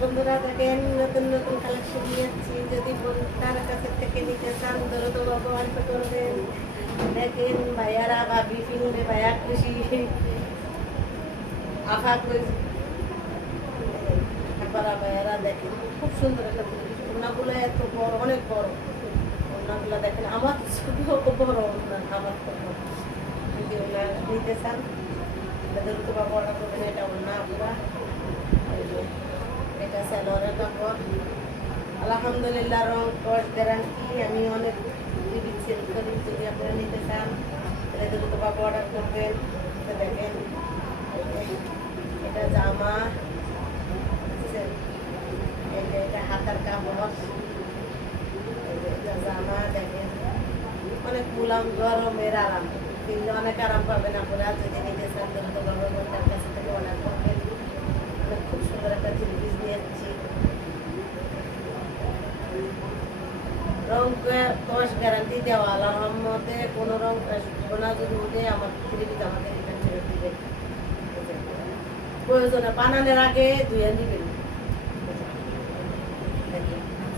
বন্ধুরা দেখেন নতুন নতুন কালেকশন নিয়েছি, যদি তার কাছে থেকে নিতে চান দ্রুত অর্ডার করবেন। দেখেন ভাইয়ারা ভাবি ফিনলে ভাইয়া খুশি, আফা খুশি। আপারা ভাইয়ারা দেখেন খুব সুন্দর একটা ওনাগুলো এত বড়, অনেক বড় ওনাগুলো দেখেন। আমার ছোট বড় ওনা, আমার তো যদি ওনা নিতে চান দ্রুত অর্ডার করবেন। এটা ওনা পুরা, এটা স্যালোয়ারের কাপড়। আলহামদুলিল্লাহ, রং কস গ্যারান্টি। আমি অনেক টিভি সেল করি, যদি আপনারা নিতে চান তাহলে দ্রুত অর্ডার করবেন। দেখেন এটা জামা, এটা হাতার কাপড়, এটা জামা। দেখেন অনেক মুলাম, গরমের আরাম, কিনলে অনেক আরাম পাবেন আপনারা। যদি নিতে চান দ্রুত তার কাছে থেকে অর্ডার করবেন। খুব সুন্দর একটা জিনিস নিয়েছি, রং কস গ্যারান্টি দেওয়া। আল্লাহর মধ্যে কোনো রং না যদি উঠে আমার ফ্রিজ আমাকে রিটার্ন ফেরত দিবেন। প্রয়োজনে বানানোর আগে ধুয়ে নিবেন।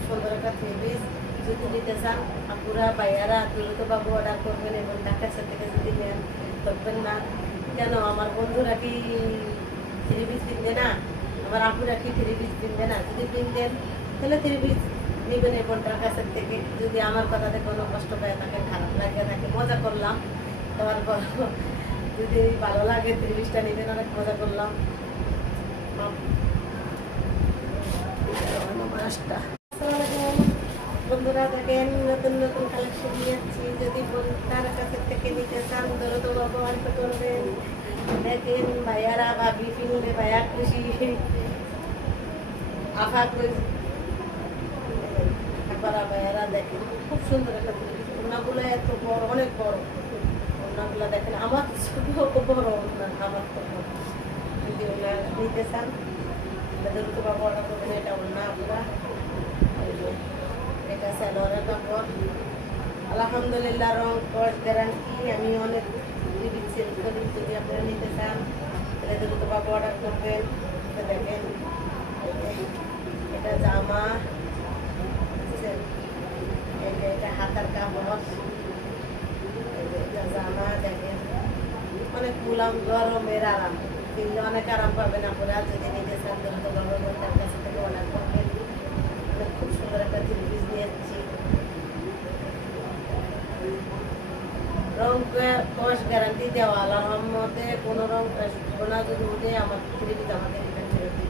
সুন্দর একটা ফ্রিজ যদি নিতে চান আপুরা ভাইয়ারা দ্রুত অর্ডার করবেন এবং ঢাকার সাথে যদি নেন করবেন না কেন। আমার বন্ধুরা কি থ্রি পিস কিনবে না? আমার আপুরা কি থ্রি পিস কিনবে না? যদি কিনতেন তাহলে থ্রি পিস নেবেন এই বোনটার কাছের থেকে। যদি আমার কথাতে কোনো কষ্ট পায় থাকে, খারাপ লাগে থাকে, মজা করলাম তোমার যদি ভালো লাগে থ্রি পিসটা নেবেন। অনেক মজা করলাম। বন্ধুরা দেখেন নতুন নতুন কালেকশন নিয়েছি, যদি তার কাছে থেকে নিতে চান দ্রুত অর্ডার করবেন। দেখেন ভাইয়ারা ভাবি ফিনলে ভাইয়া খুশি, আফা খুশি। আপারা ভাইয়ারা দেখেন খুব সুন্দর একটা ওনাগুলো এত বড়, অনেক বড় ওনাগুলো দেখেন। আমার ছোট বড় ওনা, আমার তো যদি ওনা নিতে চান দ্রুত অর্ডার করবেন। এটা ওনা পুরা, এটা স্যালোয়ারের কাপড়। আলহামদুলিল্লাহ, রং কস গ্যারান্টি। আমি অনেক টিভি সেল করি, যদি আপনারা নিতে চান তাহলে দ্রুত অর্ডার করবেন। দেখেন এটা জামা, এটা হাতার কাপড়, এটা জামা। দেখেন অনেক মুলাম, গরমের আরাম, কিনলে অনেক আরাম পাবেন আপনারা। যদি নিতে চান দ্রুত তার কাছে থেকে অর্ডার করবেন। খুব সুন্দর একটা জিনিস নিয়েছি, রং কস গ্যারান্টি দেওয়া। আল্লাহর মধ্যে কোনো রং না যদি উঠে আমার ফ্রিজ আমাকে